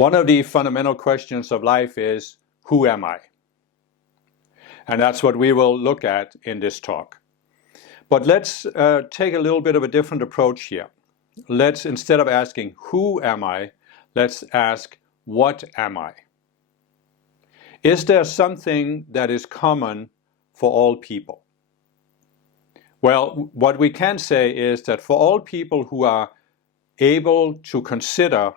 One of the fundamental questions of life is, who am I? And that's what we will look at in this talk. But let's take a little bit of a different approach here. Let's, instead of asking, who am I, let's ask, what am I? Is there something that is common for all people? Well, what we can say is that for all people who are able to consider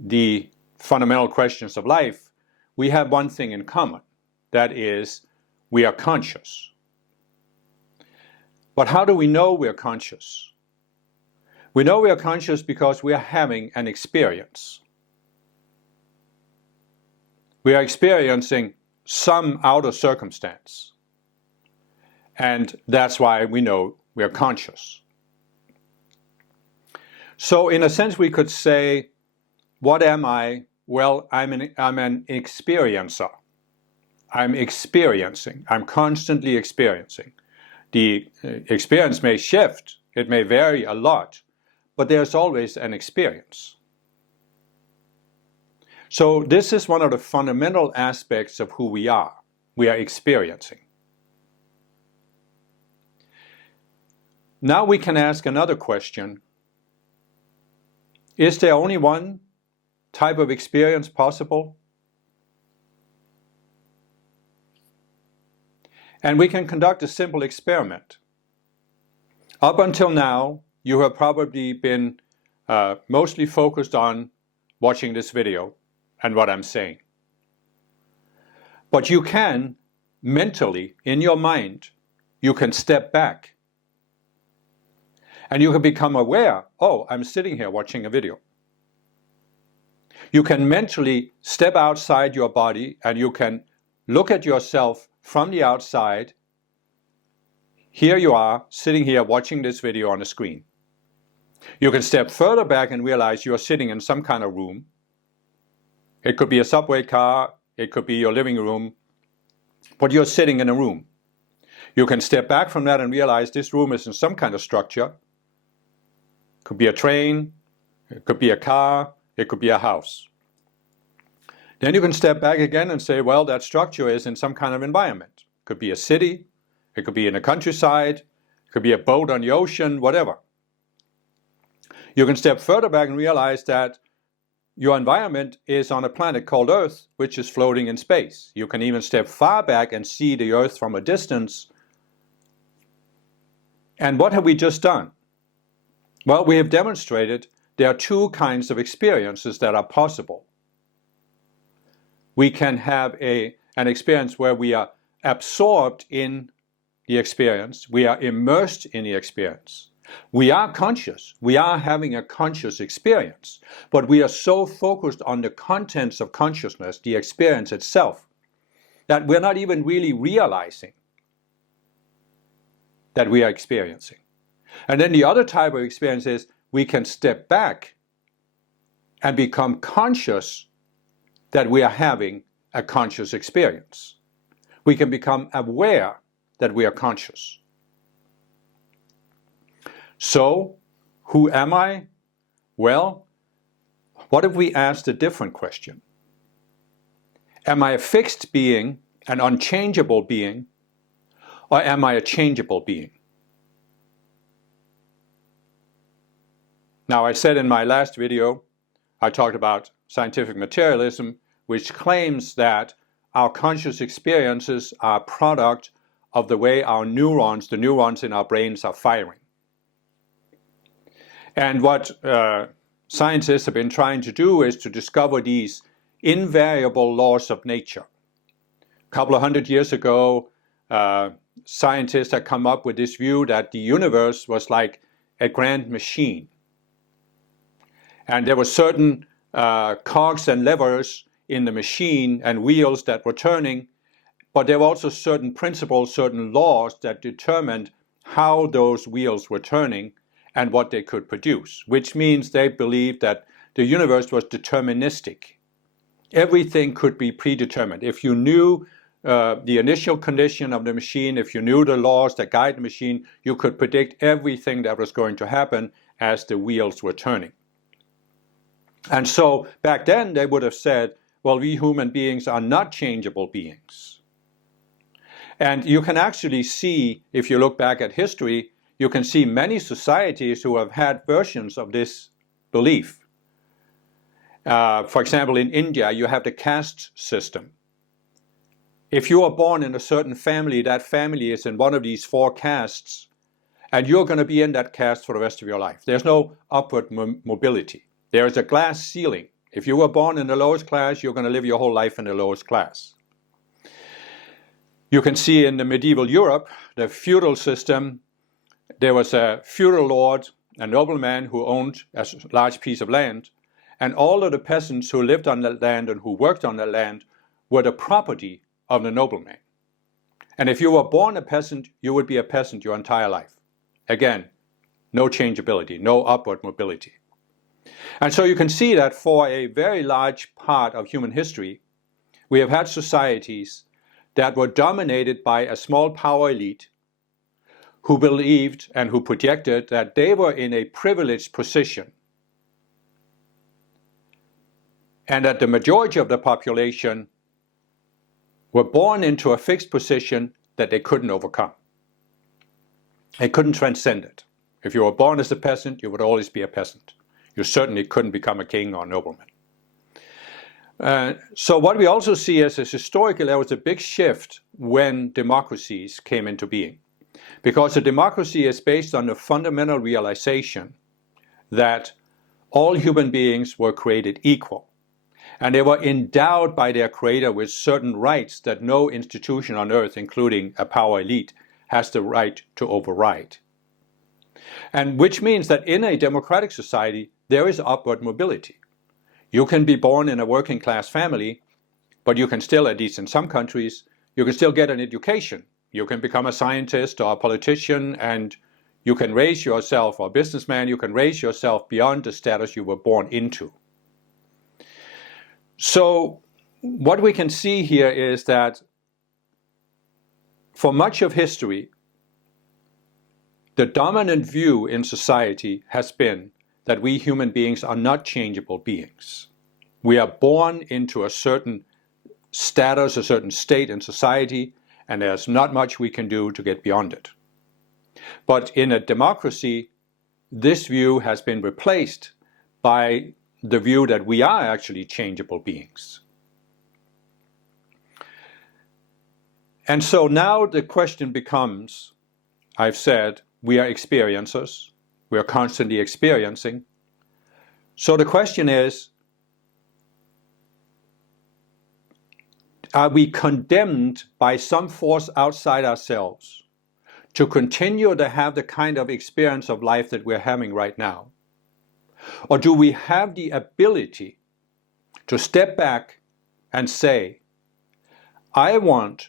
the fundamental questions of life, we have one thing in common. That is, we are conscious. But how do we know we are conscious? We know we are conscious because we are having an experience. We are experiencing some outer circumstance. And that's why we know we are conscious. So in a sense, we could say, what am I? Well, I'm an experiencer. I'm experiencing. I'm constantly experiencing. The experience may shift. It may vary a lot. But there's always an experience. So this is one of the fundamental aspects of who we are. We are experiencing. Now we can ask another question. Is there only one type of experience possible? And we can conduct a simple experiment. Up until now, you have probably been mostly focused on watching this video and what I'm saying. But you can mentally, in your mind, you can step back and you can become aware, oh, I'm sitting here watching a video. You can mentally step outside your body and you can look at yourself from the outside. Here you are, sitting here watching this video on a screen. You can step further back and realize you are sitting in some kind of room. It could be a subway car, it could be your living room, but you're sitting in a room. You can step back from that and realize this room is in some kind of structure. It could be a train, it could be a car, it could be a house. Then you can step back again and say, well, that structure is in some kind of environment. It could be a city, it could be in the countryside, it could be a boat on the ocean, whatever. You can step further back and realize that your environment is on a planet called Earth, which is floating in space. You can even step far back and see the Earth from a distance. And what have we just done? Well, we have demonstrated there are two kinds of experiences that are possible. We can have an experience where we are absorbed in the experience. We are immersed in the experience. We are conscious. We are having a conscious experience. But we are so focused on the contents of consciousness, the experience itself, that we're not even really realizing that we are experiencing. And then the other type of experience is we can step back and become conscious that we are having a conscious experience. We can become aware that we are conscious. So, who am I? Well, what if we asked a different question? Am I a fixed being, an unchangeable being, or am I a changeable being? Now, I said in my last video, I talked about scientific materialism, which claims that our conscious experiences are a product of the way our neurons, the neurons in our brains, are firing. And what scientists have been trying to do is to discover these invariable laws of nature. A couple of hundred years ago, scientists had come up with this view that the universe was like a grand machine. And there were certain cogs and levers in the machine and wheels that were turning, but there were also certain principles, certain laws that determined how those wheels were turning and what they could produce, which means they believed that the universe was deterministic. Everything could be predetermined. If you knew the initial condition of the machine, if you knew the laws that guide the machine, you could predict everything that was going to happen as the wheels were turning. And so back then they would have said, well, we human beings are not changeable beings. And you can actually see, if you look back at history, you can see many societies who have had versions of this belief. For example, in India, you have the caste system. If you are born in a certain family, that family is in one of these 4 castes, and you're going to be in that caste for the rest of your life. There's no upward mobility. There is a glass ceiling. If you were born in the lowest class, you're going to live your whole life in the lowest class. You can see in the medieval Europe, the feudal system, there was a feudal lord, a nobleman who owned a large piece of land, and all of the peasants who lived on that land and who worked on that land were the property of the nobleman. And if you were born a peasant, you would be a peasant your entire life. Again, no changeability, no upward mobility. And so you can see that for a very large part of human history, we have had societies that were dominated by a small power elite who believed and who projected that they were in a privileged position, and that the majority of the population were born into a fixed position that they couldn't overcome. They couldn't transcend it. If you were born as a peasant, you would always be a peasant. You certainly couldn't become a king or a nobleman. So what we also see is historically there was a big shift when democracies came into being. Because a democracy is based on the fundamental realization that all human beings were created equal. And they were endowed by their creator with certain rights that no institution on earth, including a power elite, has the right to override. And which means that in a democratic society, there is upward mobility. You can be born in a working class family, but you can still, at least in some countries, you can still get an education. You can become a scientist or a politician, and you can raise yourself, or a businessman, you can raise yourself beyond the status you were born into. So what we can see here is that for much of history, the dominant view in society has been that we human beings are not changeable beings. We are born into a certain status, a certain state in society, and there's not much we can do to get beyond it. But in a democracy, this view has been replaced by the view that we are actually changeable beings. And so now the question becomes, I've said, we are experiencers. We are constantly experiencing. So the question is, are we condemned by some force outside ourselves to continue to have the kind of experience of life that we're having right now? Or do we have the ability to step back and say, I want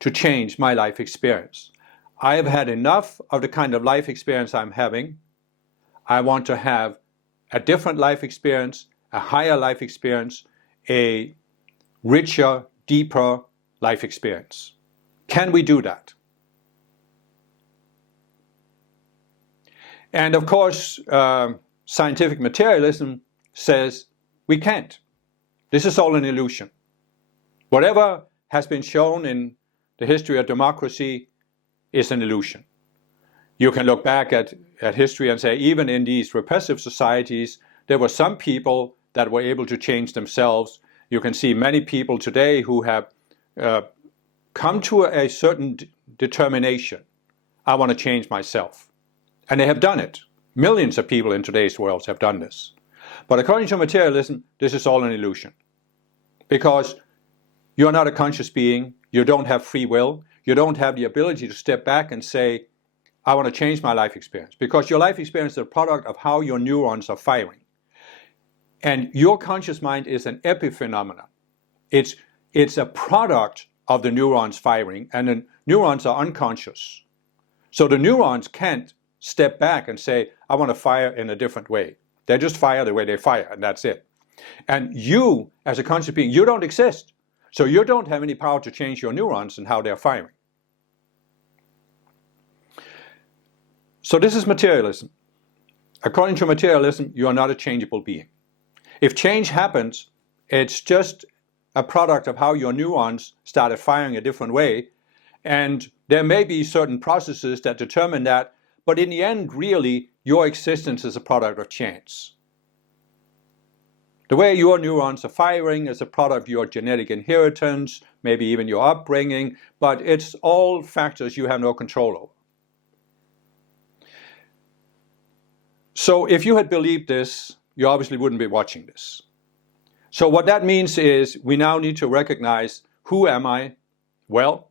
to change my life experience. I have had enough of the kind of life experience I'm having. I want to have a different life experience, a higher life experience, a richer, deeper life experience. Can we do that? And of course, scientific materialism says we can't. This is all an illusion. Whatever has been shown in the history of democracy is an illusion. You can look back at history and say, even in these repressive societies, there were some people that were able to change themselves. You can see many people today who have come to a certain determination. I want to change myself. And they have done it. Millions of people in today's world have done this. But according to materialism, this is all an illusion. Because you're not a conscious being, you don't have free will, you don't have the ability to step back and say, I want to change my life experience. Because your life experience is a product of how your neurons are firing. And your conscious mind is an epiphenomenon. It's a product of the neurons firing, and the neurons are unconscious. So the neurons can't step back and say, I want to fire in a different way. They just fire the way they fire, and that's it. And you, as a conscious being, you don't exist. So you don't have any power to change your neurons and how they're firing. So this is materialism. According to materialism, you are not a changeable being. If change happens, it's just a product of how your neurons started firing a different way. And there may be certain processes that determine that, but in the end, really, your existence is a product of chance. The way your neurons are firing is a product of your genetic inheritance, maybe even your upbringing, but it's all factors you have no control over. So if you had believed this, you obviously wouldn't be watching this. So what that means is we now need to recognize, who am I? Well,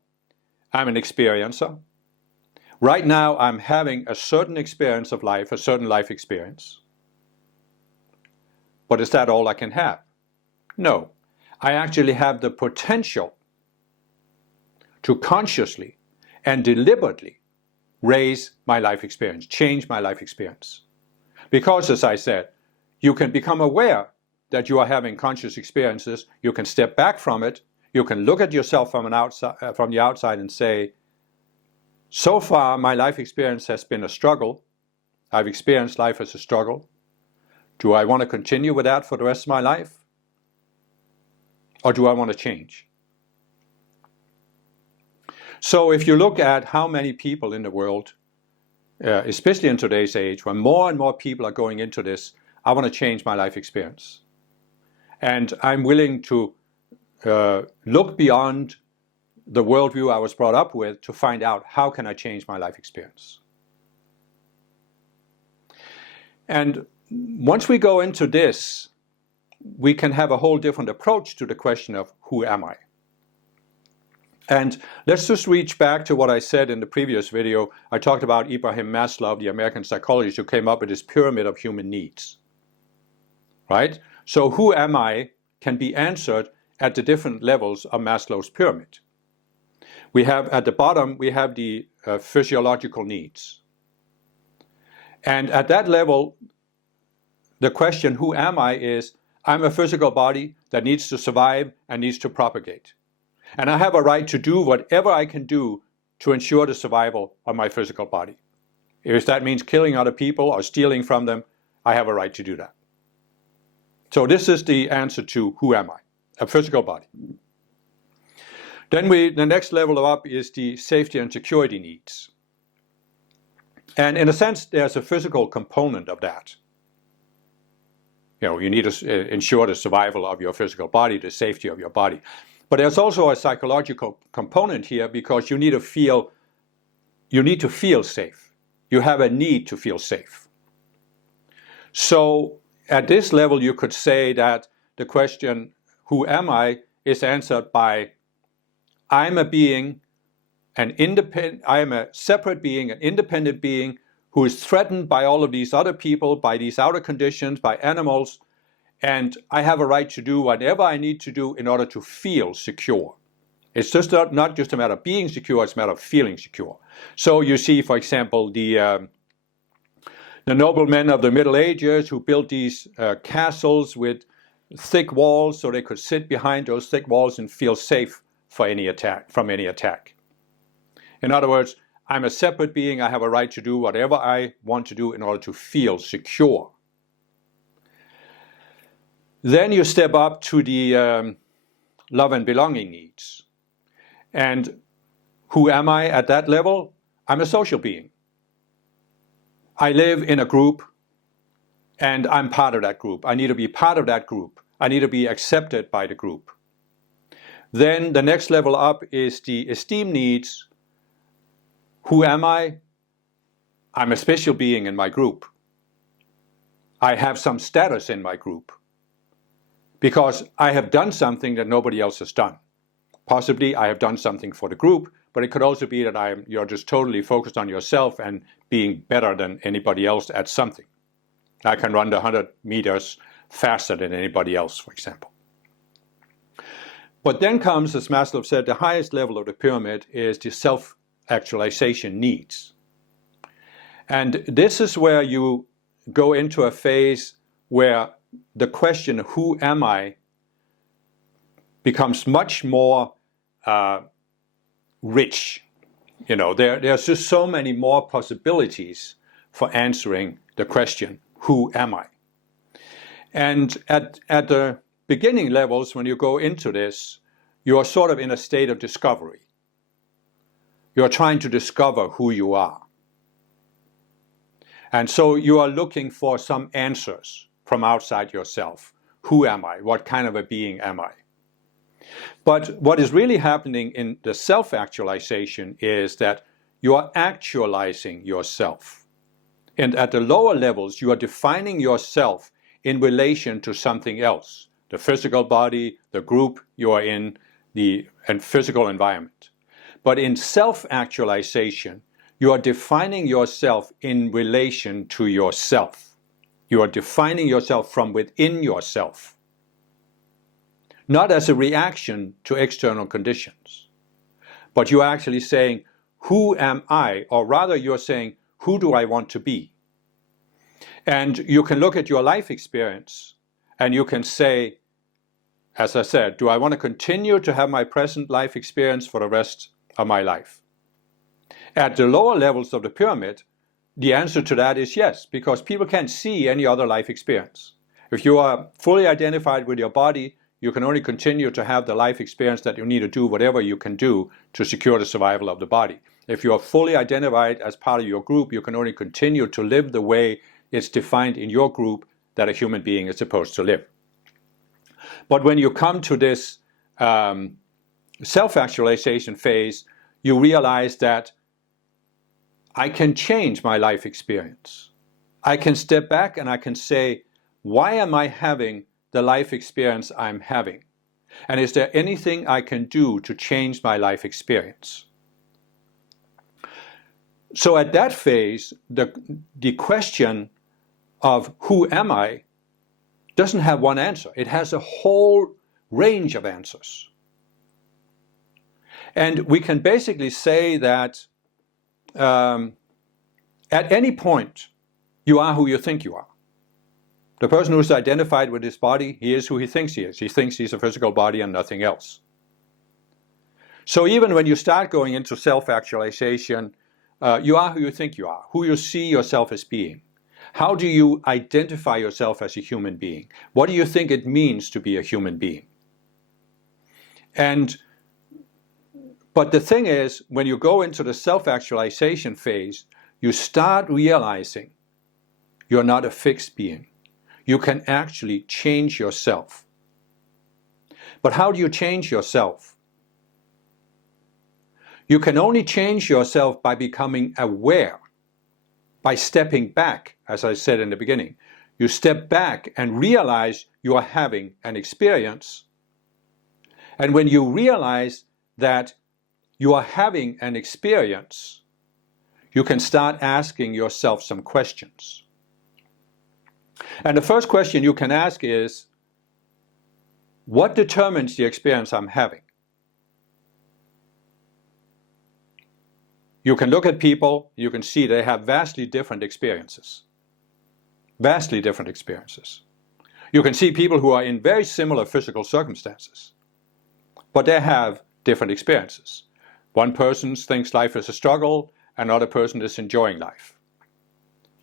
I'm an experiencer. Right now, I'm having a certain experience of life, a certain life experience. But is that all I can have? No. I actually have the potential to consciously and deliberately raise my life experience, change my life experience. Because, as I said, you can become aware that you are having conscious experiences, you can step back from it, you can look at yourself from the outside and say, so far my life experience has been a struggle. I've experienced life as a struggle. Do I want to continue with that for the rest of my life? Or do I want to change? So if you look at how many people in the world, especially in today's age, when more and more people are going into this, I want to change my life experience. And I'm willing to look beyond the worldview I was brought up with to find out, how can I change my life experience? And once we go into this, we can have a whole different approach to the question of, who am I? And let's just reach back to what I said in the previous video. I talked about Abraham Maslow, the American psychologist, who came up with this pyramid of human needs. Right? So who am I can be answered at the different levels of Maslow's pyramid. We have at the bottom, we have the physiological needs. And at that level, the question, who am I, is, I'm a physical body that needs to survive and needs to propagate. And I have a right to do whatever I can do to ensure the survival of my physical body. If that means killing other people or stealing from them, I have a right to do that. So this is the answer to, who am I? A physical body. Then the next level up is the safety and security needs. And in a sense, there's a physical component of that. You need to ensure the survival of your physical body, the safety of your body. But there's also a psychological component here, because you need to feel safe. You have a need to feel safe. So at this level, you could say that the question, who am I, is answered by, I'm a being, I am a separate being, an independent being, who is threatened by all of these other people, by these outer conditions, by animals, and I have a right to do whatever I need to do in order to feel secure. It's just not just a matter of being secure, it's a matter of feeling secure. So you see, for example, the noblemen of the Middle Ages who built these castles with thick walls so they could sit behind those thick walls and feel safe from any attack. In other words, I'm a separate being. I have a right to do whatever I want to do in order to feel secure. Then you step up to the love and belonging needs. And who am I at that level? I'm a social being. I live in a group and I'm part of that group. I need to be part of that group. I need to be accepted by the group. Then the next level up is the esteem needs. Who am I? I'm a special being in my group. I have some status in my group because I have done something that nobody else has done. Possibly I have done something for the group, but it could also be that you're just totally focused on yourself and being better than anybody else at something. I can run the 100 meters faster than anybody else, for example. But then comes, as Maslow said, the highest level of the pyramid is the self-actualization needs. And this is where you go into a phase where the question, who am I, becomes much more rich. There's just so many more possibilities for answering the question, who am I? And at the beginning levels, when you go into this, you are sort of in a state of discovery. You are trying to discover who you are. And so you are looking for some answers from outside yourself. Who am I? What kind of a being am I? But what is really happening in the self-actualization is that you are actualizing yourself. And at the lower levels, you are defining yourself in relation to something else, the physical body, the group you are in, and physical environment. But in self-actualization, you are defining yourself in relation to yourself. You are defining yourself from within yourself, not as a reaction to external conditions. But you are actually saying, who am I? Or rather, you're saying, who do I want to be? And you can look at your life experience and you can say, as I said, do I want to continue to have my present life experience for the rest of my life? At the lower levels of the pyramid, the answer to that is yes, because people can't see any other life experience. If you are fully identified with your body, you can only continue to have the life experience that you need to do whatever you can do to secure the survival of the body. If you are fully identified as part of your group, you can only continue to live the way it's defined in your group that a human being is supposed to live. But when you come to this self-actualization phase, you realize that I can change my life experience. I can step back and I can say, why am I having the life experience I'm having? And is there anything I can do to change my life experience? So at that phase, the question of who am I doesn't have one answer. It has a whole range of answers. And we can basically say that at any point, you are who you think you are. The person who's identified with his body, he is who he thinks he is. He thinks he's a physical body and nothing else. So even when you start going into self-actualization, you are who you think you are, who you see yourself as being. How do you identify yourself as a human being? What do you think it means to be a human being? But the thing is, when you go into the self-actualization phase, you start realizing you're not a fixed being. You can actually change yourself. But how do you change yourself? You can only change yourself by becoming aware, by stepping back, as I said in the beginning. You step back and realize you are having an experience. And when you realize that you are having an experience, you can start asking yourself some questions. And the first question you can ask is, what determines the experience I'm having? You can look at people, you can see they have vastly different experiences. Vastly different experiences. You can see people who are in very similar physical circumstances, but they have different experiences. One person thinks life is a struggle, another person is enjoying life.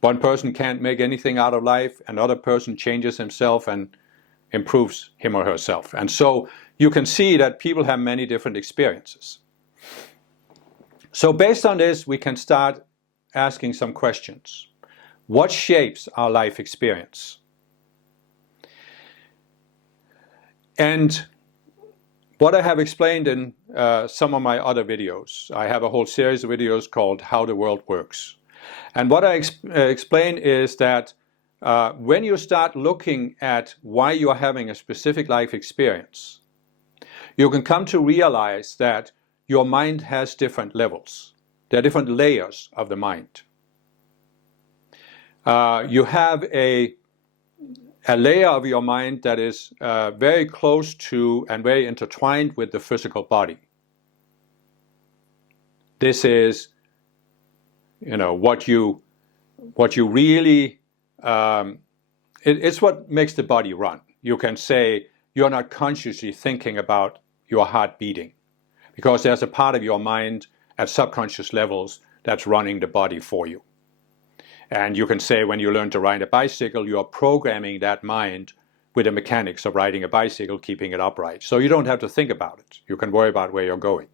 One person can't make anything out of life, another person changes himself and improves him or herself. And so you can see that people have many different experiences. So based on this, we can start asking some questions. What shapes our life experience? And what I have explained in some of my other videos, I have a whole series of videos called How the World Works. And what I explain is that when you start looking at why you are having a specific life experience, you can come to realize that your mind has different levels. There are different layers of the mind. You have a layer of your mind that is very close to and very intertwined with the physical body. This is, what you really, it's what makes the body run. You can say you're not consciously thinking about your heart beating, because there's a part of your mind at subconscious levels that's running the body for you. And you can say when you learn to ride a bicycle, you are programming that mind with the mechanics of riding a bicycle, keeping it upright. So you don't have to think about it. You can worry about where you're going.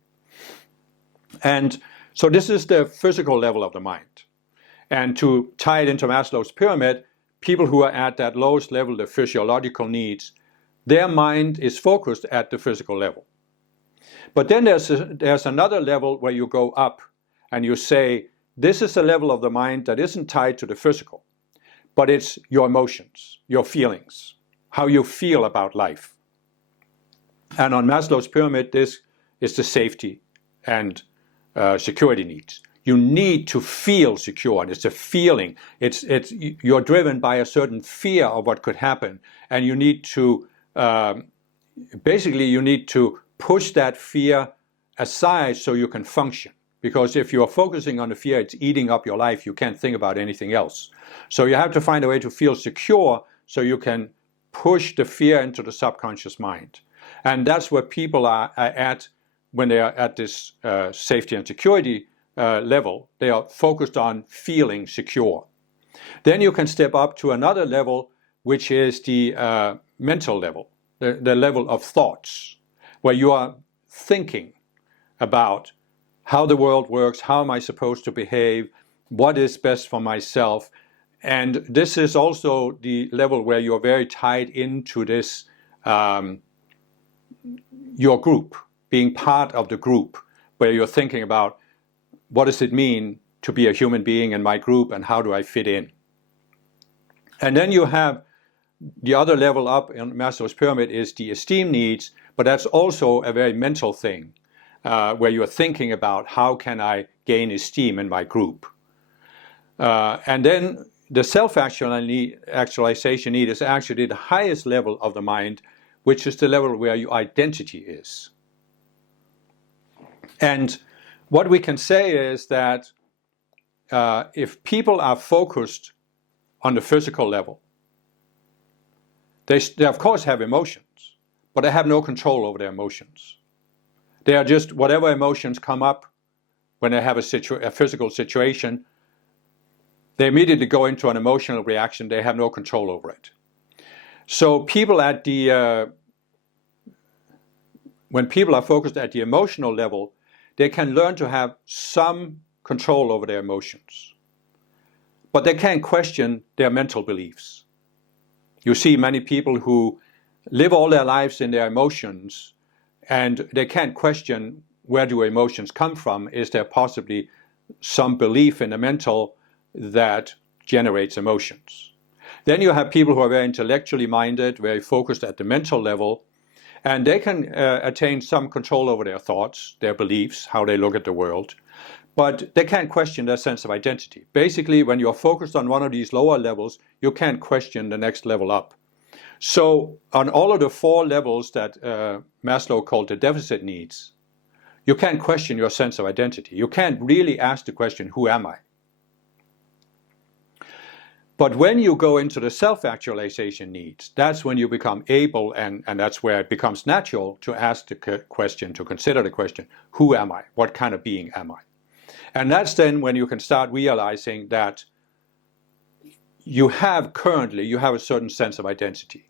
And so this is the physical level of the mind. And to tie it into Maslow's pyramid, people who are at that lowest level, the physiological needs, their mind is focused at the physical level. But then there's another level where you go up and you say, this is a level of the mind that isn't tied to the physical, but it's your emotions, your feelings, how you feel about life. And on Maslow's pyramid, this is the safety and security needs. You need to feel secure, and it's a feeling. You're driven by a certain fear of what could happen, and you need to you need to push that fear aside so you can function. Because if you're focusing on the fear, it's eating up your life. You can't think about anything else. So you have to find a way to feel secure so you can push the fear into the subconscious mind. And that's where people are at when they are at this safety and security level. They are focused on feeling secure. Then you can step up to another level, which is the mental level, the level of thoughts, where you are thinking about how the world works, how am I supposed to behave, what is best for myself. And this is also the level where you're very tied into this, your group, being part of the group, where you're thinking about what does it mean to be a human being in my group and how do I fit in. And then you have the other level up in Maslow's pyramid is the esteem needs, but that's also a very mental thing, where you're thinking about how can I gain esteem in my group. And then the self-actualization need is actually the highest level of the mind, which is the level where your identity is. And what we can say is that if people are focused on the physical level, they of course have emotions, but they have no control over their emotions. They are just whatever emotions come up when they have a physical situation, they immediately go into an emotional reaction. They have no control over it. So people at the when people are focused at the emotional level, they can learn to have some control over their emotions, but they can't question their mental beliefs. You see many people who live all their lives in their emotions, and they can't question where do emotions come from. Is there possibly some belief in the mental that generates emotions? Then you have people who are very intellectually minded, very focused at the mental level, and they can attain some control over their thoughts, their beliefs, how they look at the world, but they can't question their sense of identity. Basically, when you're focused on one of these lower levels, you can't question the next level up. So on all of the four levels that Maslow called the deficit needs, you can't question your sense of identity. You can't really ask the question, who am I? But when you go into the self-actualization needs, that's when you become able, and that's where it becomes natural to ask the question, to consider the question, who am I? What kind of being am I? And that's then when you can start realizing that you have a certain sense of identity,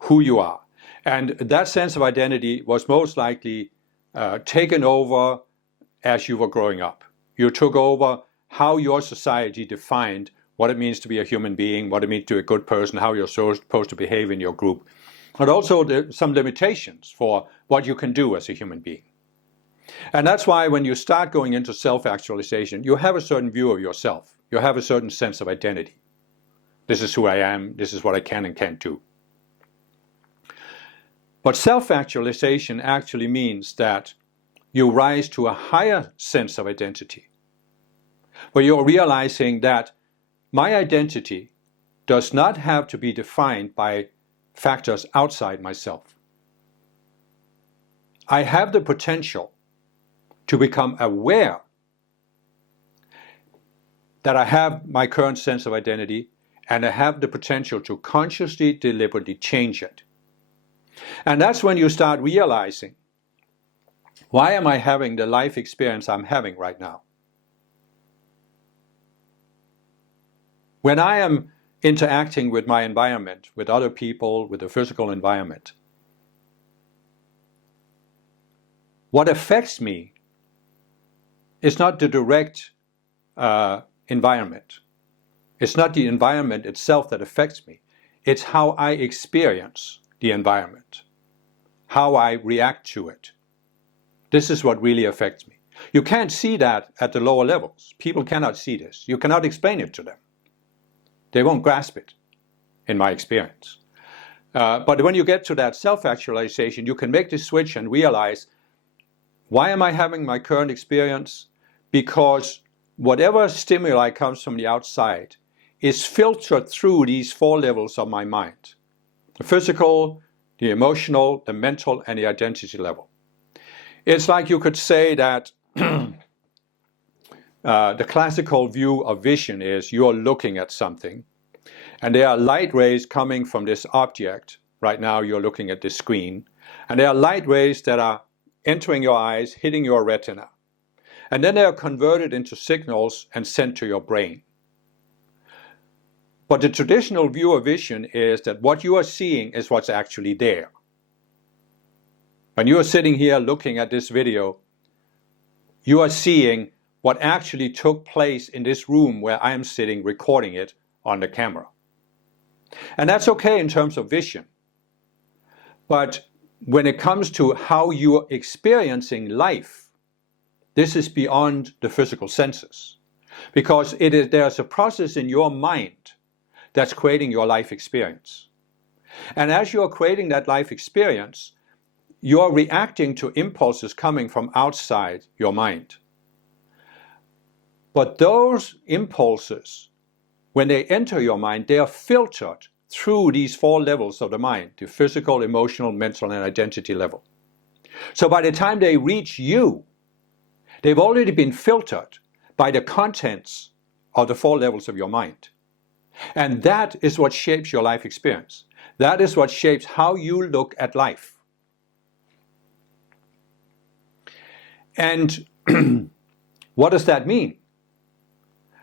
who you are. And that sense of identity was most likely taken over as you were growing up. You took over how your society defined what it means to be a human being, what it means to be a good person, how you're supposed to behave in your group, but also some limitations for what you can do as a human being. And that's why when you start going into self-actualization, you have a certain view of yourself. You have a certain sense of identity. This is who I am. This is what I can and can't do. But self-actualization actually means that you rise to a higher sense of identity, where you're realizing that my identity does not have to be defined by factors outside myself. I have the potential to become aware that I have my current sense of identity, and I have the potential to consciously, deliberately change it. And that's when you start realizing, why am I having the life experience I'm having right now? When I am interacting with my environment, with other people, with the physical environment. What affects me is not the direct environment. It's not the environment itself that affects me. It's how I experience the environment, how I react to it. This is what really affects me. You can't see that at the lower levels. People cannot see this. You cannot explain it to them. They won't grasp it, in my experience. But when you get to that self-actualization, you can make this switch and realize, why am I having my current experience? Because whatever stimuli comes from the outside is filtered through these 4 levels of my mind. The physical, the emotional, the mental, and the identity level. It's like you could say that the classical view of vision is you're looking at something, and there are light rays coming from this object. Right now you're looking at this screen, and there are light rays that are entering your eyes, hitting your retina. And then they are converted into signals and sent to your brain. But the traditional view of vision is that what you are seeing is what's actually there. When you are sitting here looking at this video, you are seeing what actually took place in this room where I am sitting recording it on the camera. And that's okay in terms of vision. But when it comes to how you are experiencing life, this is beyond the physical senses. Because there's a process in your mind that's creating your life experience. And as you're creating that life experience, you're reacting to impulses coming from outside your mind. But those impulses, when they enter your mind, they are filtered through these 4 levels of the mind, the physical, emotional, mental, and identity level. So by the time they reach you, they've already been filtered by the contents of the 4 levels of your mind. And that is what shapes your life experience. That is what shapes how you look at life. And what does that mean?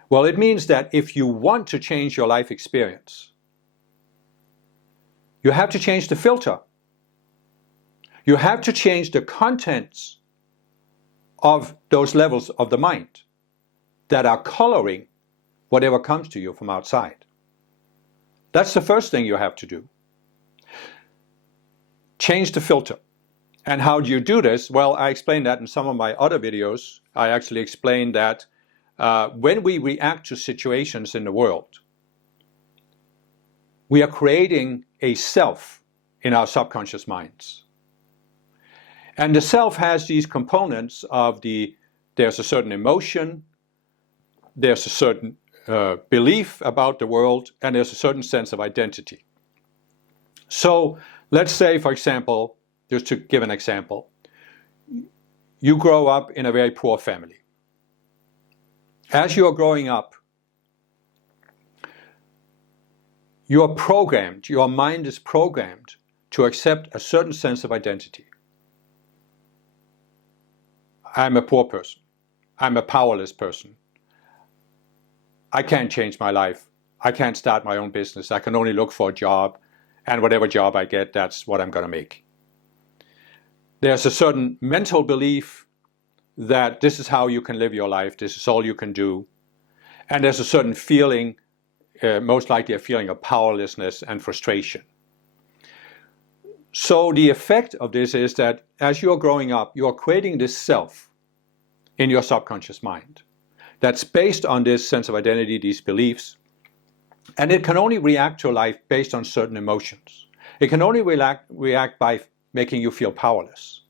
Well, it means that if you want to change your life experience, you have to change the filter. You have to change the contents of those levels of the mind that are coloring whatever comes to you from outside. That's the first thing you have to do. Change the filter. And how do you do this? Well, I explained that in some of my other videos. I actually explained that when we react to situations in the world, we are creating a self in our subconscious minds. And the self has these components of there's a certain emotion, there's a certain belief about the world, and there's a certain sense of identity. So let's say, for example, just to give an example, you grow up in a very poor family. As you're growing up, you're programmed, your mind is programmed to accept a certain sense of identity. I'm a poor person. I'm a powerless person. I can't change my life. I can't start my own business. I can only look for a job, and whatever job I get, that's what I'm going to make. There's a certain mental belief that this is how you can live your life, this is all you can do. And there's a certain feeling, most likely a feeling of powerlessness and frustration. So the effect of this is that as you're growing up, you're creating this self in your subconscious mind that's based on this sense of identity, these beliefs, and it can only react to life based on certain emotions. It can only react by making you feel powerless.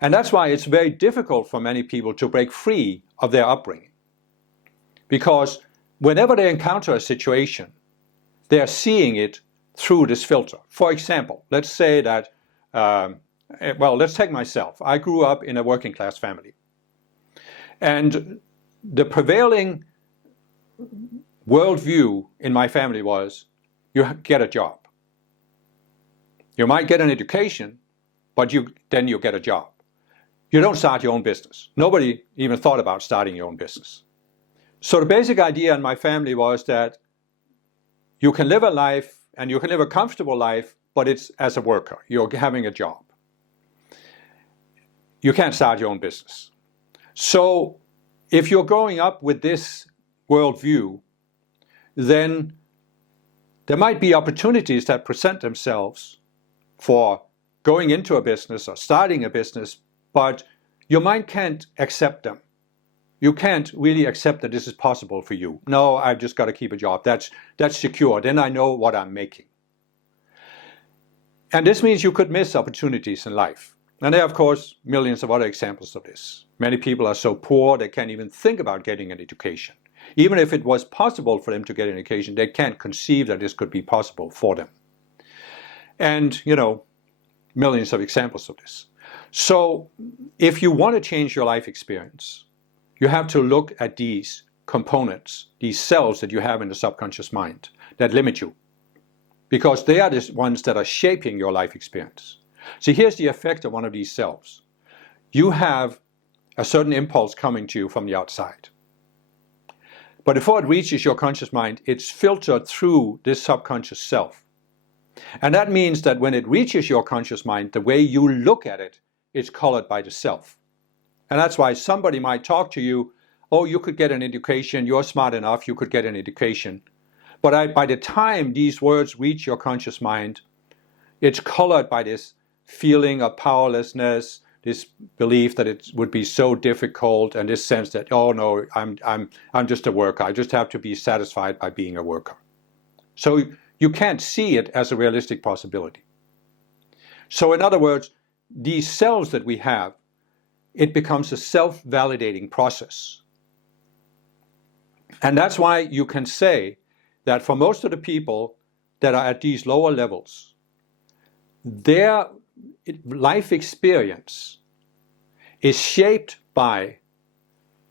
And that's why it's very difficult for many people to break free of their upbringing. Because whenever they encounter a situation, they are seeing it through this filter. For example, let's say that, let's take myself. I grew up in a working class family. And the prevailing worldview in my family was, you get a job. You might get an education, but then you get a job. You don't start your own business. Nobody even thought about starting your own business. So the basic idea in my family was that You can live a life, and you can live a comfortable life, but it's as a worker. You're having a job. You can't start your own business. So if you're growing up with this worldview, then there might be opportunities that present themselves for going into a business or starting a business, but your mind can't accept them. You can't really accept that this is possible for you. No, I've just got to keep a job. That's secure. Then I know what I'm making. And this means you could miss opportunities in life. And there are, of course, millions of other examples of this. Many people are so poor they can't even think about getting an education. Even if it was possible for them to get an education, they can't conceive that this could be possible for them. And, millions of examples of this. So if you want to change your life experience, you have to look at these components, these cells that you have in the subconscious mind that limit you, because they are the ones that are shaping your life experience. See, here's the effect of one of these cells. You have a certain impulse coming to you from the outside. But before it reaches your conscious mind, it's filtered through this subconscious self. And that means that when it reaches your conscious mind, the way you look at it is colored by the self. And that's why somebody might talk to you, oh, you could get an education, you're smart enough, you could get an education. But by the time these words reach your conscious mind, it's colored by this feeling of powerlessness, this belief that it would be so difficult, and this sense that, oh no, I'm just a worker. I just have to be satisfied by being a worker. So you can't see it as a realistic possibility. So in other words, these cells that we have, it becomes a self-validating process. And that's why you can say that for most of the people that are at these lower levels, their life experience is shaped by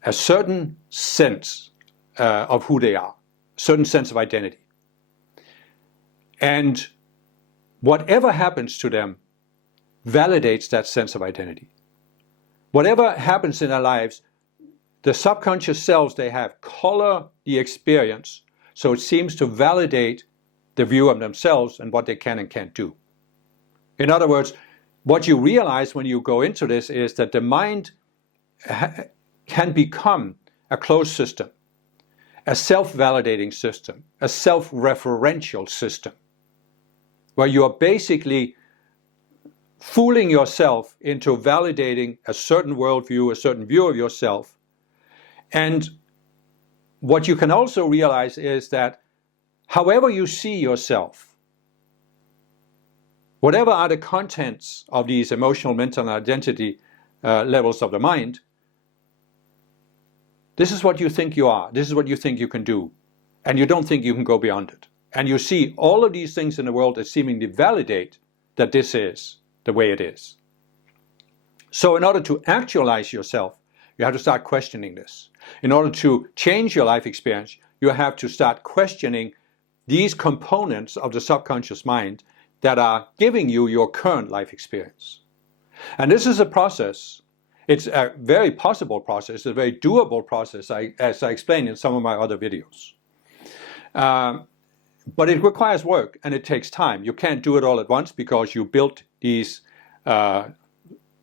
a certain sense of who they are, a certain sense of identity. And whatever happens to them validates that sense of identity. Whatever happens in their lives, the subconscious selves they have color the experience, so it seems to validate the view of themselves and what they can and can't do. In other words, what you realize when you go into this is that the mind can become a closed system, a self-validating system, a self-referential system, where you are basically fooling yourself into validating a certain worldview, a certain view of yourself. And what you can also realize is that however you see yourself, whatever are the contents of these emotional, mental, and identity levels of the mind, this is what you think you are. This is what you think you can do. And you don't think you can go beyond it. And you see all of these things in the world that seemingly validate that this is the way it is. So in order to actualize yourself, you have to start questioning this. In order to change your life experience, you have to start questioning these components of the subconscious mind that are giving you your current life experience. And this is a process. It's a very possible process, a very doable process, as I explained in some of my other videos. But it requires work and it takes time. You can't do it all at once because you built these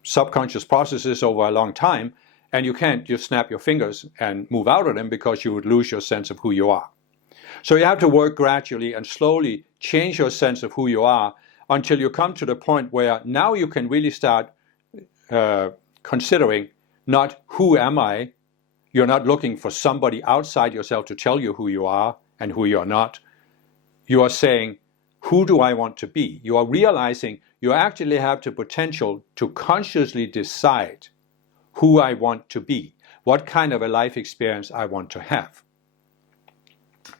subconscious processes over a long time, and you can't just snap your fingers and move out of them because you would lose your sense of who you are. So you have to work gradually and slowly change your sense of who you are until you come to the point where now you can really start considering not who am I. You're not looking for somebody outside yourself to tell you who you are and who you're not. You are saying, who do I want to be? You are realizing you actually have the potential to consciously decide who I want to be, what kind of a life experience I want to have.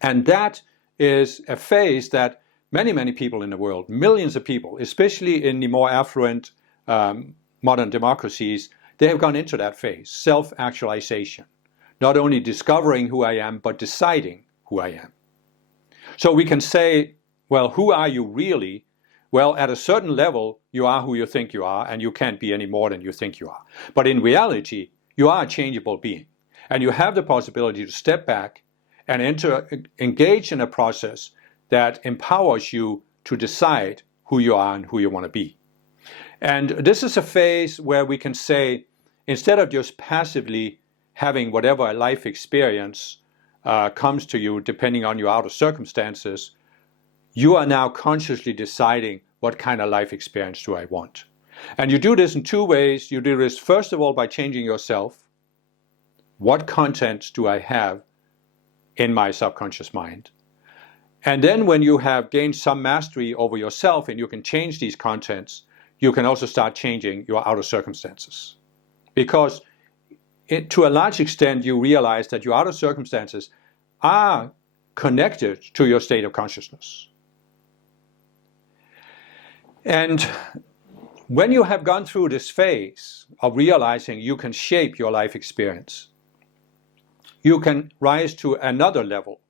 And that is a phase that many, many people in the world, millions of people, especially in the more affluent modern democracies, they have gone into that phase, self-actualization. Not only discovering who I am, but deciding who I am. So we can say, well, who are you really? Well, at a certain level, you are who you think you are, and you can't be any more than you think you are. But in reality, you are a changeable being. And you have the possibility to step back and engage in a process that empowers you to decide who you are and who you want to be. And this is a phase where we can say, instead of just passively having whatever life experience comes to you depending on your outer circumstances, you are now consciously deciding what kind of life experience do I want. And you do this in two ways. You do this, first of all, by changing yourself. What contents do I have in my subconscious mind? And then when you have gained some mastery over yourself and you can change these contents, you can also start changing your outer circumstances. Because to a large extent, you realize that your outer circumstances are connected to your state of consciousness. And when you have gone through this phase of realizing you can shape your life experience, you can rise to another level.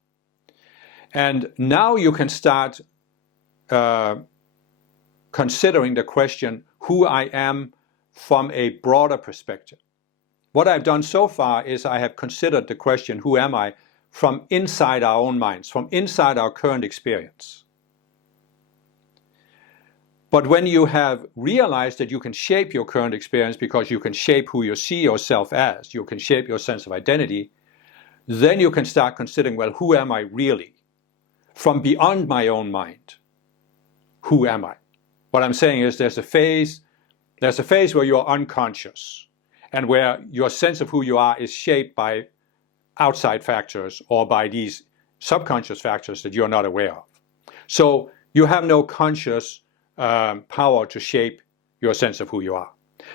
And now you can start considering the question, who I am from a broader perspective. What I've done so far is I have considered the question, who am I, from inside our own minds, from inside our current experience. But when you have realized that you can shape your current experience because you can shape who you see yourself as, you can shape your sense of identity, then you can start considering, well, who am I really? From beyond my own mind, who am I? What I'm saying is there's a phase where you're unconscious and where your sense of who you are is shaped by outside factors or by these subconscious factors that you're not aware of. So you have no conscious power to shape your sense of who you are.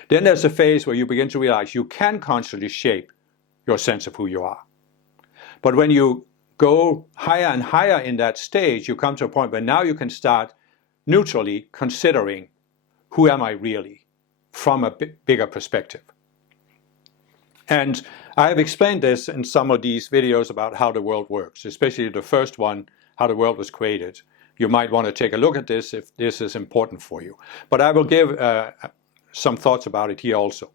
Then there's a phase where you begin to realize you can consciously shape your sense of who you are. But when you go higher and higher in that stage, you come to a point where now you can start neutrally considering, who am I really, from a bigger perspective. And I have explained this in some of these videos about how the world works, especially the first one, how the world was created. You might want to take a look at this if this is important for you. But I will give some thoughts about it here also.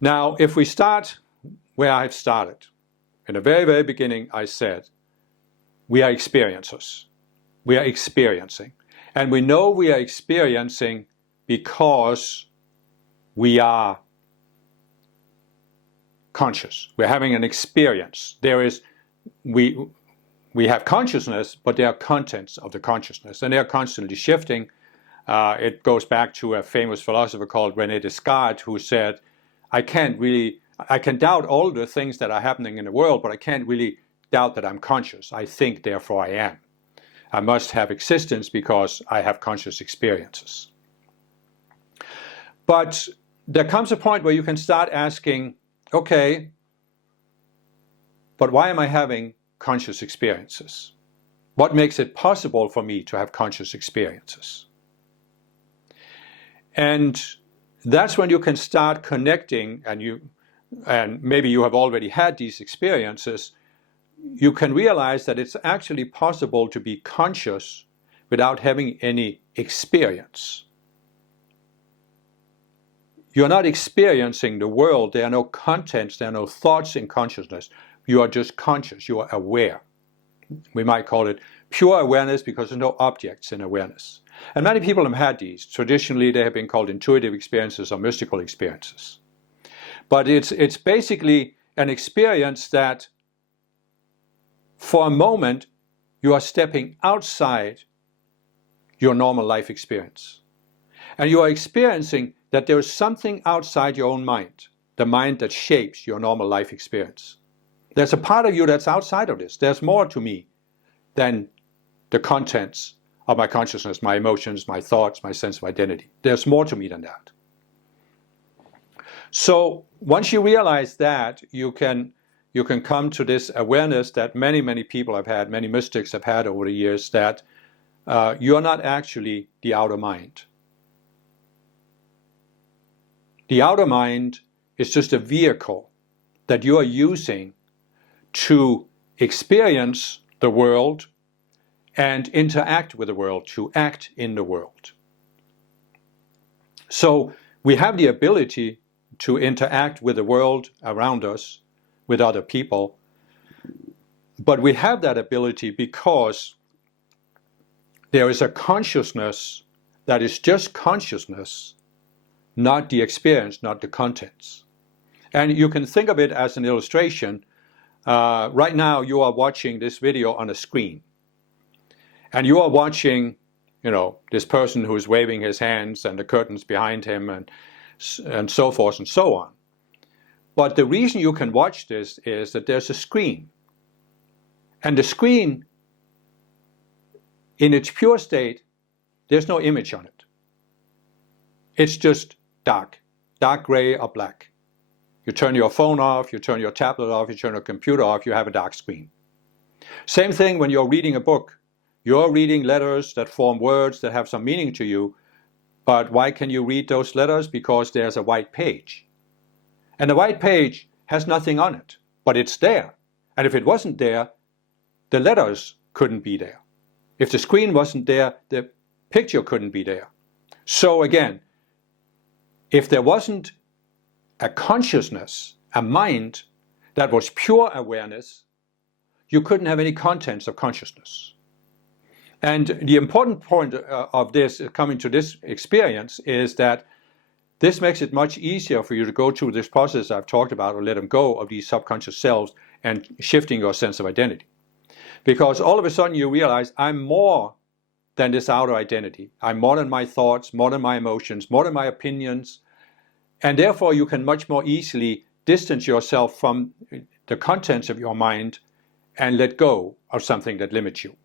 Now, if we start where I've started, in the very, very beginning, I said, we are experiencers. We are experiencing. And we know we are experiencing because we are conscious. We're having an experience. We have consciousness, but there are contents of the consciousness, and they are constantly shifting. It goes back to a famous philosopher called René Descartes, who said, I can doubt all the things that are happening in the world, but I can't really doubt that I'm conscious. I think, therefore I am. I must have existence because I have conscious experiences. But there comes a point where you can start asking, okay, but why am I having conscious experiences? What makes it possible for me to have conscious experiences? And that's when you can start connecting, and maybe you have already had these experiences, you can realize that it's actually possible to be conscious without having any experience. You're not experiencing the world. There are no contents, there are no thoughts in consciousness. You are just conscious, you are aware. We might call it pure awareness because there's no objects in awareness. And many people have had these. Traditionally, they have been called intuitive experiences or mystical experiences. But it's basically an experience that for a moment you are stepping outside your normal life experience. And you are experiencing that there is something outside your own mind, the mind that shapes your normal life experience. There's a part of you that's outside of this. There's more to me than the contents of my consciousness, my emotions, my thoughts, my sense of identity. There's more to me than that. So once you realize that, you can come to this awareness that many, many people have had, many mystics have had over the years, that you're not actually the outer mind. The outer mind is just a vehicle that you are using to experience the world and interact with the world, to act in the world. So we have the ability to interact with the world around us, with other people, but we have that ability because There is a consciousness that is just consciousness, not the experience, not the contents. And you can think of it as an illustration. Right now you are watching this video on a screen. And you are watching, this person who is waving his hands and the curtains behind him and so forth and so on. But the reason you can watch this is that there's a screen. And the screen, in its pure state, there's no image on it. It's just dark gray or black. You turn your phone off, you turn your tablet off, you turn your computer off, you have a dark screen. Same thing when you're reading a book. You're reading letters that form words that have some meaning to you, but why can you read those letters? Because there's a white page. And the white page has nothing on it, but it's there. And if it wasn't there, the letters couldn't be there. If the screen wasn't there, the picture couldn't be there. So again, if there wasn't a consciousness, a mind that was pure awareness, you couldn't have any contents of consciousness. And the important point of this, coming to this experience, is that this makes it much easier for you to go through this process I've talked about, or let them go of these subconscious selves and shifting your sense of identity. Because all of a sudden you realize I'm more than this outer identity. I'm more than my thoughts, more than my emotions, more than my opinions. And therefore you can much more easily distance yourself from the contents of your mind and let go of something that limits you.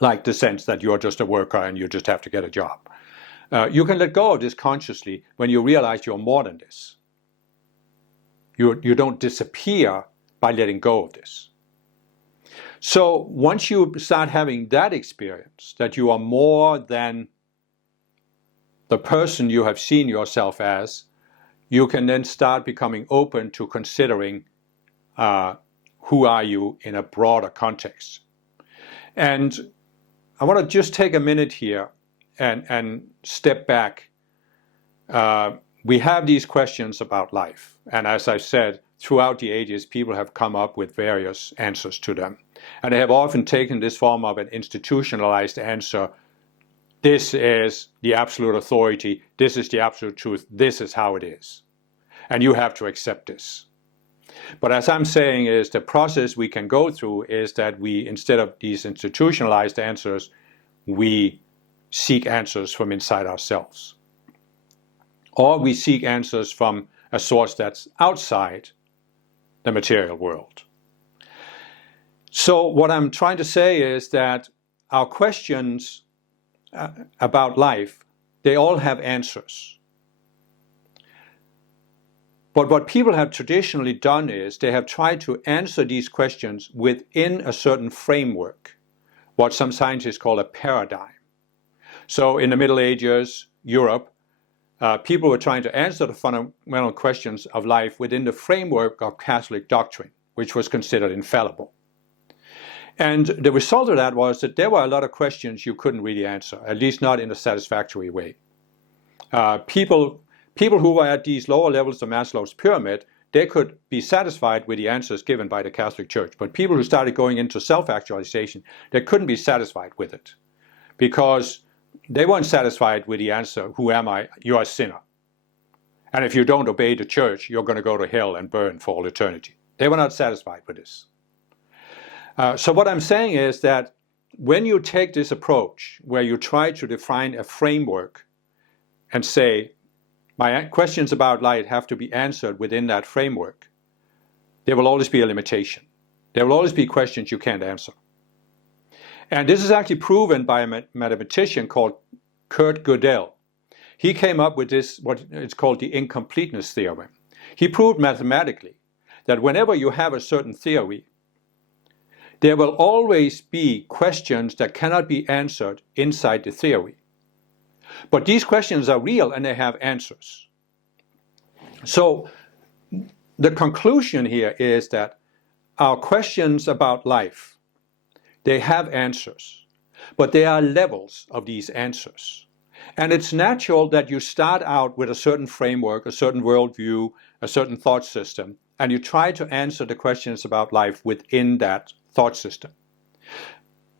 Like the sense that you're just a worker and you just have to get a job. You can let go of this consciously when you realize you're more than this. You don't disappear by letting go of this. So once you start having that experience, that you are more than the person you have seen yourself as, you can then start becoming open to considering who are you in a broader context. And I want to just take a minute here and step back. We have these questions about life. And as I've said, throughout the ages, people have come up with various answers to them. And they have often taken this form of an institutionalized answer. This is the absolute authority. This is the absolute truth. This is how it is. And you have to accept this. But as I'm saying is the process we can go through is that we, instead of these institutionalized answers, we seek answers from inside ourselves. Or we seek answers from a source that's outside the material world. So what I'm trying to say is that our questions about life, they all have answers. But what people have traditionally done is they have tried to answer these questions within a certain framework, what some scientists call a paradigm. So in the Middle Ages, Europe, people were trying to answer the fundamental questions of life within the framework of Catholic doctrine, which was considered infallible. And the result of that was that there were a lot of questions you couldn't really answer, at least not in a satisfactory way. People who were at these lower levels of Maslow's pyramid, they could be satisfied with the answers given by the Catholic Church. But people who started going into self-actualization, they couldn't be satisfied with it because they weren't satisfied with the answer, who am I? You're a sinner. And if you don't obey the church, you're going to go to hell and burn for all eternity. They were not satisfied with this. So what I'm saying is that when you take this approach where you try to define a framework and say, my questions about life have to be answered within that framework, there will always be a limitation. There will always be questions you can't answer. And this is actually proven by a mathematician called Kurt Gödel. He came up with this, what is called the incompleteness theorem. He proved mathematically that whenever you have a certain theory, there will always be questions that cannot be answered inside the theory. But these questions are real and they have answers. So the conclusion here is that our questions about life, they have answers, but there are levels of these answers. And it's natural that you start out with a certain framework, a certain worldview, a certain thought system, and you try to answer the questions about life within that thought system.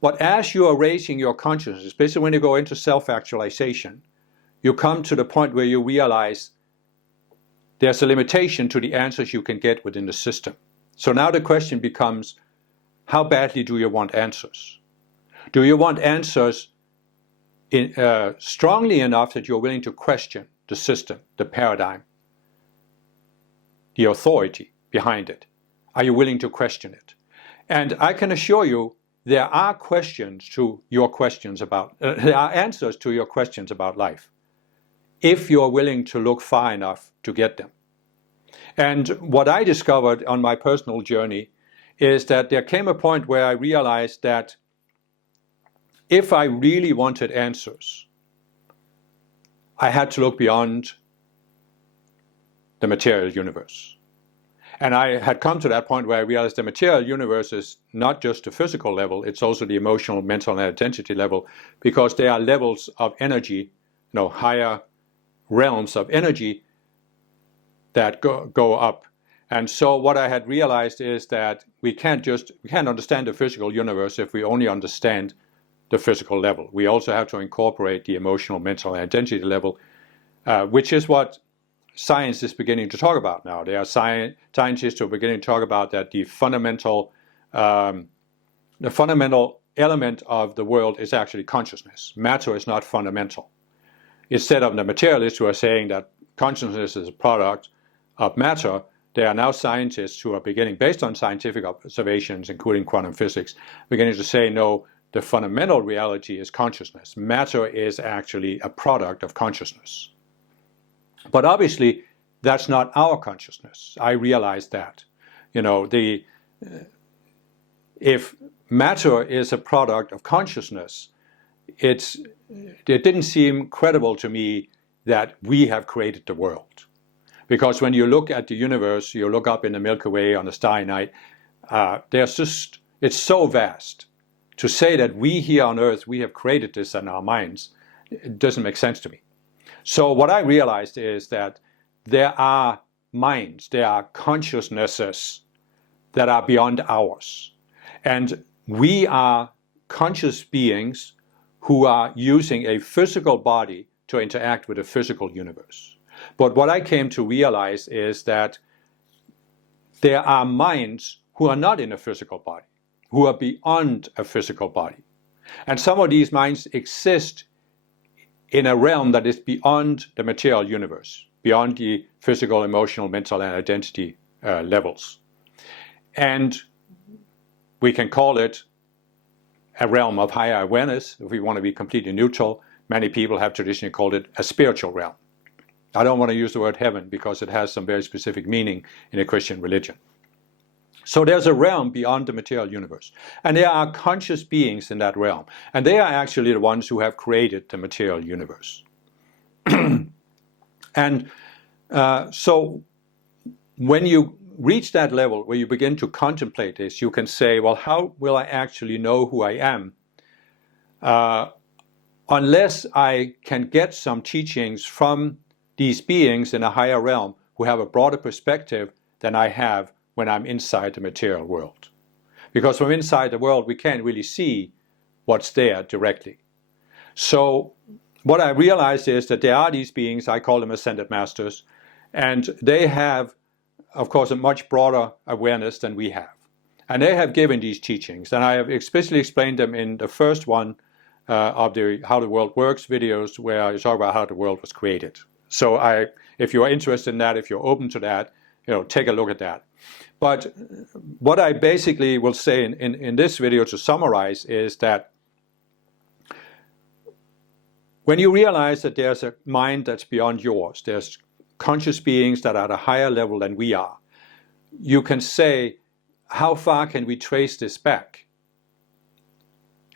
But as you are raising your consciousness, especially when you go into self-actualization, you come to the point where you realize there's a limitation to the answers you can get within the system. So now the question becomes, how badly do you want answers? Do you want answers strongly enough that you're willing to question the system, the paradigm, the authority behind it? Are you willing to question it? And I can assure you, there are questions to your questions about, there are answers to your questions about life, if you're willing to look far enough to get them. And what I discovered on my personal journey is that there came a point where I realized that if I really wanted answers, I had to look beyond the material universe. And I had come to that point where I realized the material universe is not just the physical level, it's also the emotional, mental, and identity level, because there are levels of energy, higher realms of energy that go up. And so what I had realized is that we can't understand the physical universe if we only understand the physical level. We also have to incorporate the emotional, mental, and identity level, which is what science is beginning to talk about now. There are scientists who are beginning to talk about that the fundamental element of the world is actually consciousness. Matter is not fundamental. Instead of the materialists who are saying that consciousness is a product of matter, there are now scientists who are beginning, based on scientific observations, including quantum physics, beginning to say, no, the fundamental reality is consciousness. Matter is actually a product of consciousness. But obviously, that's not our consciousness. I realize that. If matter is a product of consciousness, it didn't seem credible to me that we have created the world. Because when you look at the universe, you look up in the Milky Way on a starry night, it's so vast. To say that we here on Earth, we have created this in our minds, it doesn't make sense to me. So what I realized is that there are minds, there are consciousnesses that are beyond ours. And we are conscious beings who are using a physical body to interact with a physical universe. But what I came to realize is that there are minds who are not in a physical body, who are beyond a physical body. And some of these minds exist in a realm that is beyond the material universe, beyond the physical, emotional, mental, and identity levels. And we can call it a realm of higher awareness, if we want to be completely neutral. Many people have traditionally called it a spiritual realm. I don't want to use the word heaven because it has some very specific meaning in a Christian religion. So there's a realm beyond the material universe. And there are conscious beings in that realm. And they are actually the ones who have created the material universe. And so when you reach that level where you begin to contemplate this, you can say, well, how will I actually know who I am? Unless I can get some teachings from these beings in a higher realm who have a broader perspective than I have when I'm inside the material world. Because from inside the world, we can't really see what's there directly. So what I realized is that there are these beings, I call them ascended masters, and they have, of course, a much broader awareness than we have. And they have given these teachings, and I have explicitly explained them in the first one of the How the World Works videos, where I talk about how the world was created. So if you're interested in that, if you're open to that, take a look at that. But what I basically will say in this video to summarize is that when you realize that there's a mind that's beyond yours, there's conscious beings that are at a higher level than we are, you can say, how far can we trace this back?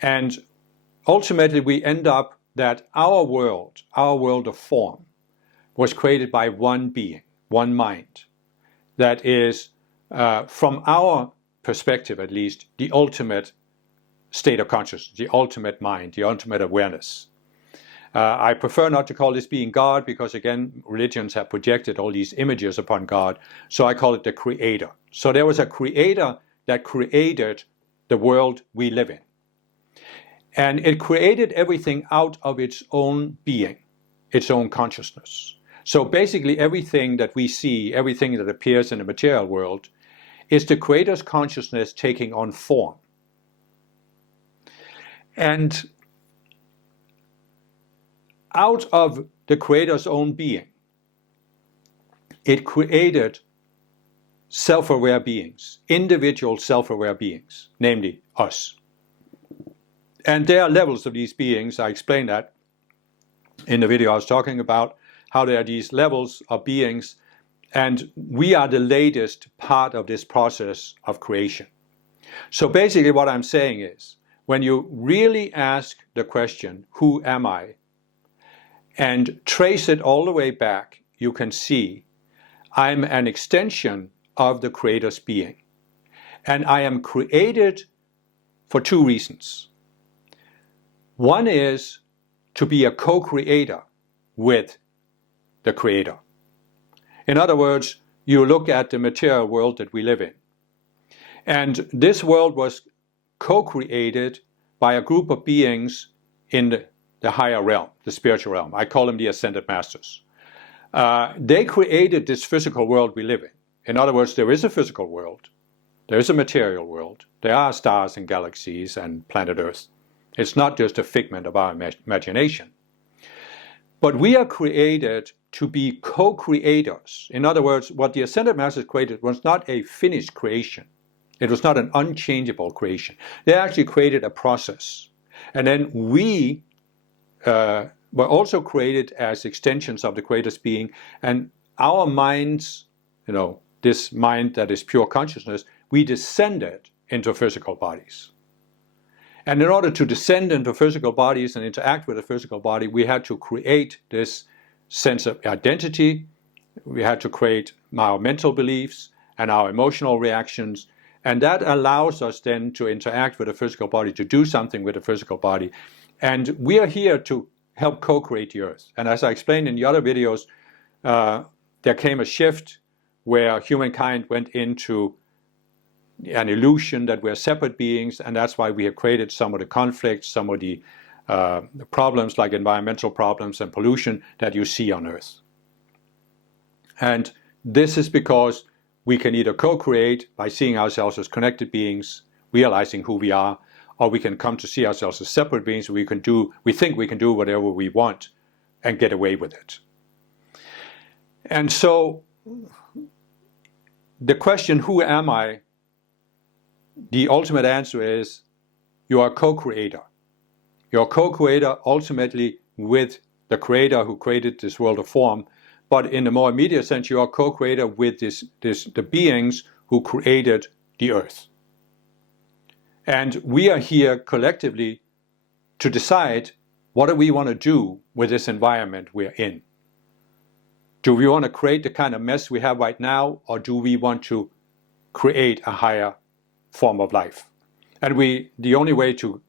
And ultimately we end up that our world of form, was created by one being, one mind, that is, from our perspective at least, the ultimate state of consciousness, the ultimate mind, the ultimate awareness. I prefer not to call this being God because, again, religions have projected all these images upon God, so I call it the creator. So there was a creator that created the world we live in. And it created everything out of its own being, its own consciousness. So basically everything that we see, everything that appears in the material world, is the Creator's consciousness taking on form. And out of the Creator's own being, it created self-aware beings, individual self-aware beings, namely us. And there are levels of these beings. I explained that in the video I was talking about, how there are these levels of beings, and we are the latest part of this process of creation. So basically what I'm saying is, when you really ask the question, who am I, and trace it all the way back, you can see I'm an extension of the Creator's being. And I am created for two reasons. One is to be a co-creator with the Creator. In other words, you look at the material world that we live in. And this world was co-created by a group of beings in the higher realm, the spiritual realm. I call them the Ascended Masters. They created this physical world we live in. In other words, there is a physical world, there is a material world, there are stars and galaxies and planet Earth. It's not just a figment of our imagination. But we are created to be co-creators. In other words, what the Ascended Masters created was not a finished creation. It was not an unchangeable creation. They actually created a process. And then we were also created as extensions of the Creator's being. And our minds, this mind that is pure consciousness, we descended into physical bodies. And in order to descend into physical bodies and interact with the physical body, we had to create this sense of identity. We had to create our mental beliefs and our emotional reactions. And that allows us then to interact with the physical body, to do something with the physical body. And we are here to help co-create the Earth. And as I explained in the other videos, there came a shift where humankind went into an illusion that we're separate beings, and that's why we have created some of the conflicts, some of the problems like environmental problems and pollution that you see on Earth. And this is because we can either co-create by seeing ourselves as connected beings, realizing who we are, or we can come to see ourselves as separate beings. We think we can do whatever we want and get away with it. And so the question, who am I? The ultimate answer is you are a co-creator. You're a co-creator ultimately with the Creator who created this world of form, but in the more immediate sense, you are a co-creator with the beings who created the Earth. And we are here collectively to decide what do we want to do with this environment we're in. Do we want to create the kind of mess we have right now, or do we want to create a higher form of life? And the only way to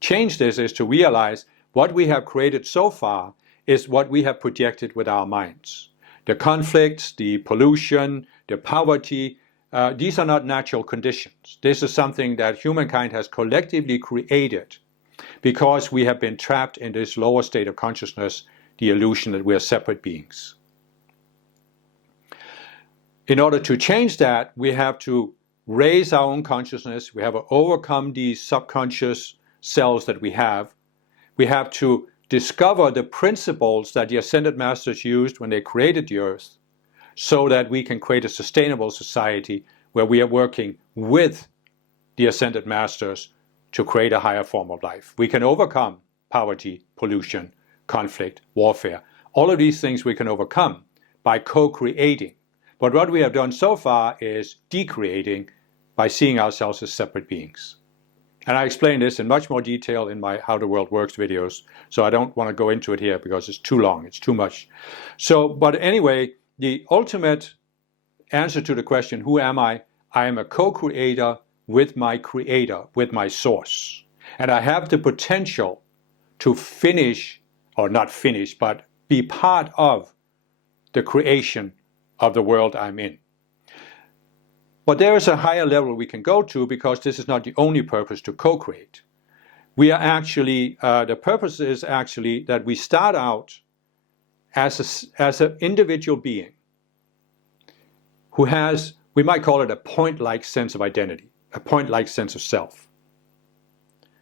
change this is to realize what we have created so far is what we have projected with our minds. The conflicts, the pollution, the poverty, these are not natural conditions. This is something that humankind has collectively created because we have been trapped in this lower state of consciousness, the illusion that we are separate beings. In order to change that, we have to raise our own consciousness. We have to overcome these subconscious cells that we have. We have to discover the principles that the Ascended Masters used when they created the Earth, so that we can create a sustainable society where we are working with the Ascended Masters to create a higher form of life. We can overcome poverty, pollution, conflict, warfare. All of these things we can overcome by co-creating. But what we have done so far is decreating by seeing ourselves as separate beings. And I explain this in much more detail in my How the World Works videos, so I don't want to go into it here because it's too long, it's too much. But anyway, the ultimate answer to the question, who am I? I am a co-creator with my Creator, with my source. And I have the potential to finish, or not finish, but be part of the creation of the world I'm in. But there is a higher level we can go to, because this is not the only purpose to co-create. we are actually, the purpose is actually that we start out as an individual being who has, we might call it a point-like sense of identity, a point-like sense of self.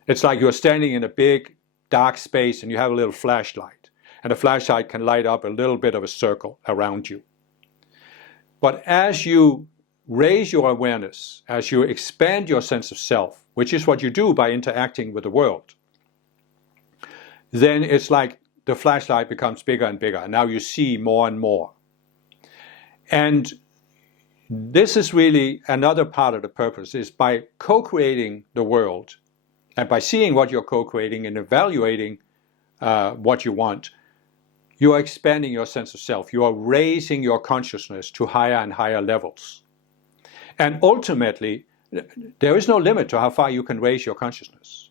It's like you're standing in a big dark space and you have a little flashlight, and the flashlight can light up a little bit of a circle around you. But as you raise your awareness, as you expand your sense of self, which is what you do by interacting with the world, then it's like the flashlight becomes bigger and bigger, and now you see more and more. And this is really another part of the purpose, is by co-creating the world, and by seeing what you're co-creating and evaluating what you want, you are expanding your sense of self. You are raising your consciousness to higher and higher levels. And ultimately, there is no limit to how far you can raise your consciousness.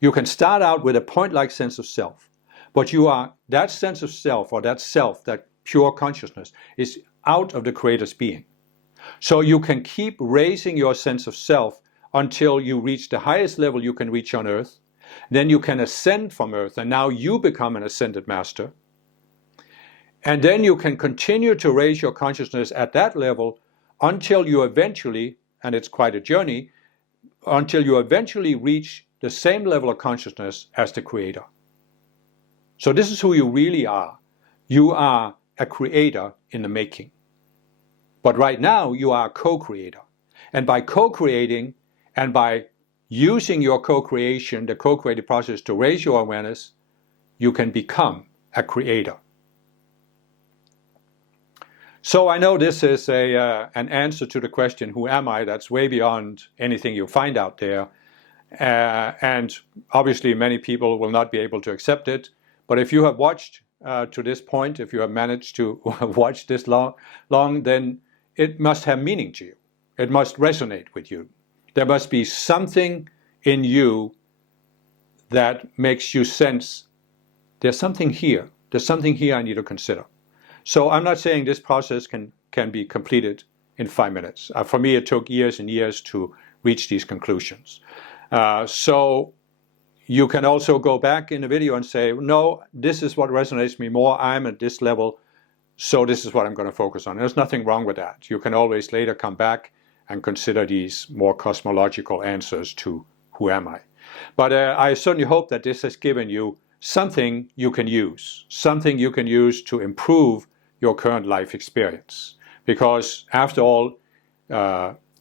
You can start out with a point-like sense of self, but you are, that sense of self, or that pure consciousness, is out of the Creator's being. So you can keep raising your sense of self until you reach the highest level you can reach on earth. Then you can ascend from earth, and now you become an ascended master. And then you can continue to raise your consciousness at that level until you eventually, and it's quite a journey, until you eventually reach the same level of consciousness as the Creator. So this is who you really are. You are a creator in the making. But right now you are a co-creator. And by co-creating and by using your co-creation, the co-creative process, to raise your awareness, you can become a creator. So I know this is an answer to the question, who am I? That's way beyond anything you find out there. And obviously many people will not be able to accept it. But if you have watched to this point, if you have managed to watch this long, then it must have meaning to you. It must resonate with you. There must be something in you that makes you sense, there's something here. There's something here I need to consider. So I'm not saying this process can be completed in 5 minutes. For me, it took years and years to reach these conclusions. So you can also go back in the video and say, no, this is what resonates me more. I'm at this level, so this is what I'm going to focus on. There's nothing wrong with that. You can always later come back and consider these more cosmological answers to who am I. But I certainly hope that this has given you something you can use to improve your current life experience. Because after all,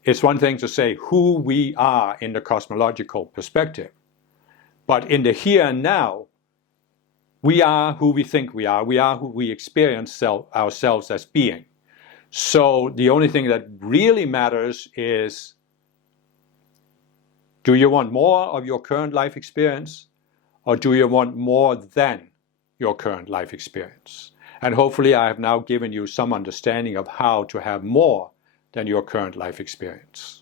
it's one thing to say who we are in the cosmological perspective. But in the here and now, we are who we think we are. We are who we experience ourselves as being. So the only thing that really matters is, do you want more of your current life experience, or do you want more than your current life experience? And hopefully I have now given you some understanding of how to have more than your current life experience.